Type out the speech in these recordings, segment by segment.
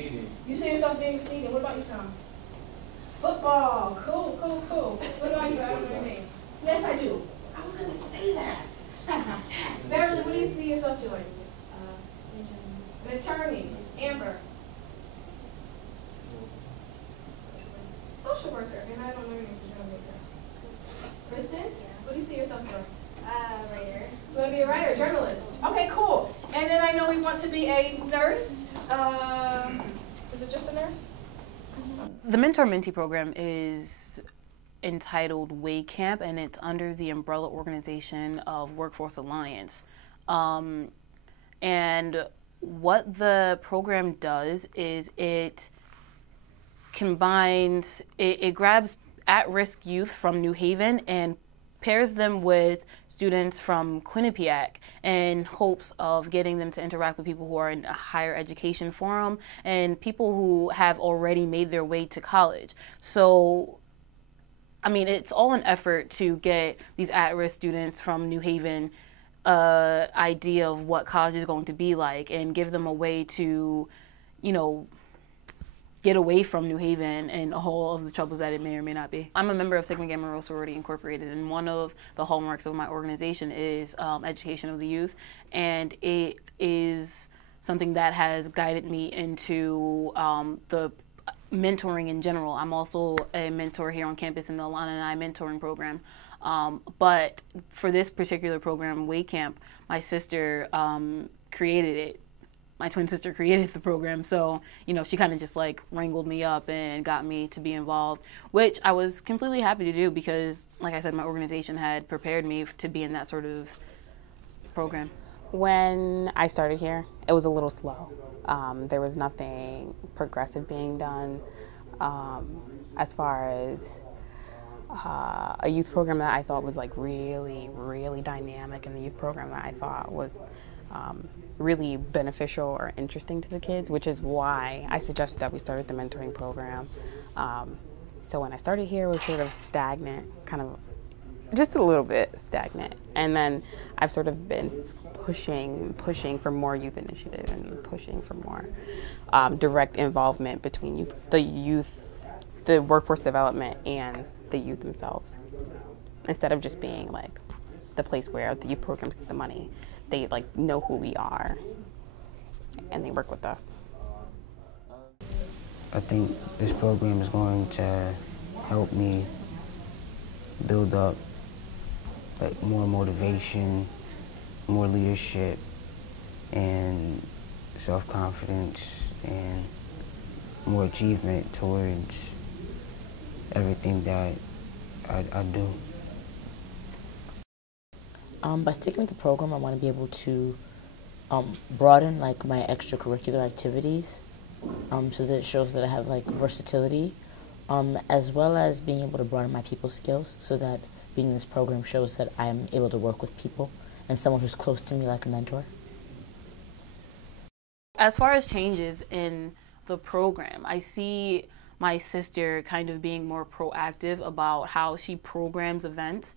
comedian. You see yourself being a comedian. What about you, Tom? Football. Cool, cool, cool. What about you? I don't know your name. Yes, I do. I was going to say that. Beverly, what do you see yourself doing? An attorney. Amber. Social worker. And I don't know your name because you're going to make that. Kristen? What do you see yourself doing? Writer. You want to be a writer, journalist. Okay, cool. And then I know we want to be a nurse. Is it just a nurse? The mentor-mentee program is entitled Way Camp, and it's under the umbrella organization of Workforce Alliance. And what the program does is it combines, it grabs at-risk youth from New Haven and pairs them with students from Quinnipiac in hopes of getting them to interact with people who are in a higher education forum and people who have already made their way to college. So, I mean, it's all an effort to get these at-risk students from New Haven idea of what college is going to be like and give them a way to, you know, get away from New Haven and all of the troubles that it may or may not be. I'm a member of Sigma Gamma Rho Sorority Incorporated, and one of the hallmarks of my organization is education of the youth, and it is something that has guided me into the mentoring in general. I'm also a mentor here on campus in the Alana and I mentoring program. But for this particular program, Way Camp, my sister created it. My twin sister created the program, so, you know, she kind of just like wrangled me up and got me to be involved, which I was completely happy to do because, like I said, my organization had prepared me to be in that sort of program. When I started here, it was a little slow. There was nothing progressive being done as far as a youth program that I thought was like really, really dynamic, and a youth program that I thought was really beneficial or interesting to the kids, which is why I suggested that we started the mentoring program. So when I started here, it was sort of stagnant, kind of just a little bit stagnant. And then I've sort of been pushing for more youth initiative and pushing for more direct involvement between the workforce development and the youth themselves. Instead of just being like the place where the youth programs get the money, they like know who we are and they work with us. I think this program is going to help me build up like more motivation, more leadership, and self-confidence, and more achievement towards everything that I do. By sticking with the program, I want to be able to broaden like my extracurricular activities, so that it shows that I have like versatility, as well as being able to broaden my people skills, so that being in this program shows that I am able to work with people and someone who's close to me like a mentor. As far as changes in the program, I see my sister kind of being more proactive about how she programs events.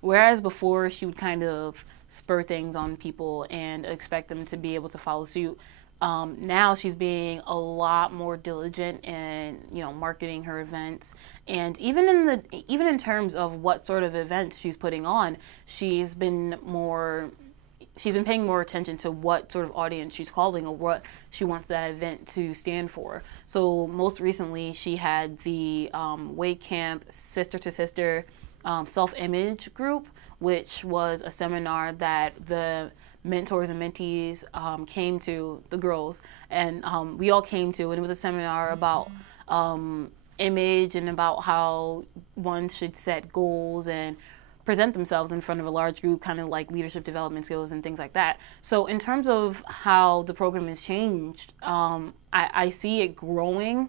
Whereas before she would kind of spur things on people and expect them to be able to follow suit, now she's being a lot more diligent in, you know, marketing her events, and even in terms of what sort of events she's putting on, she's been paying more attention to what sort of audience she's calling or what she wants that event to stand for. So most recently she had the Way Camp Sister to Sister self-image group, which was a seminar that the mentors and mentees came to, the girls, and we all came to, and it was a seminar about image and about how one should set goals and present themselves in front of a large group, kind of like leadership development skills and things like that. So in terms of how the program has changed, I see it growing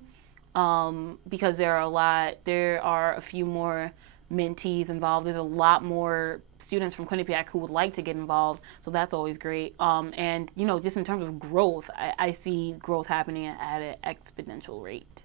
because there are a few more mentees involved. There's a lot more students from Quinnipiac who would like to get involved, so that's always great. And, you know, just in terms of growth, I see growth happening at an exponential rate.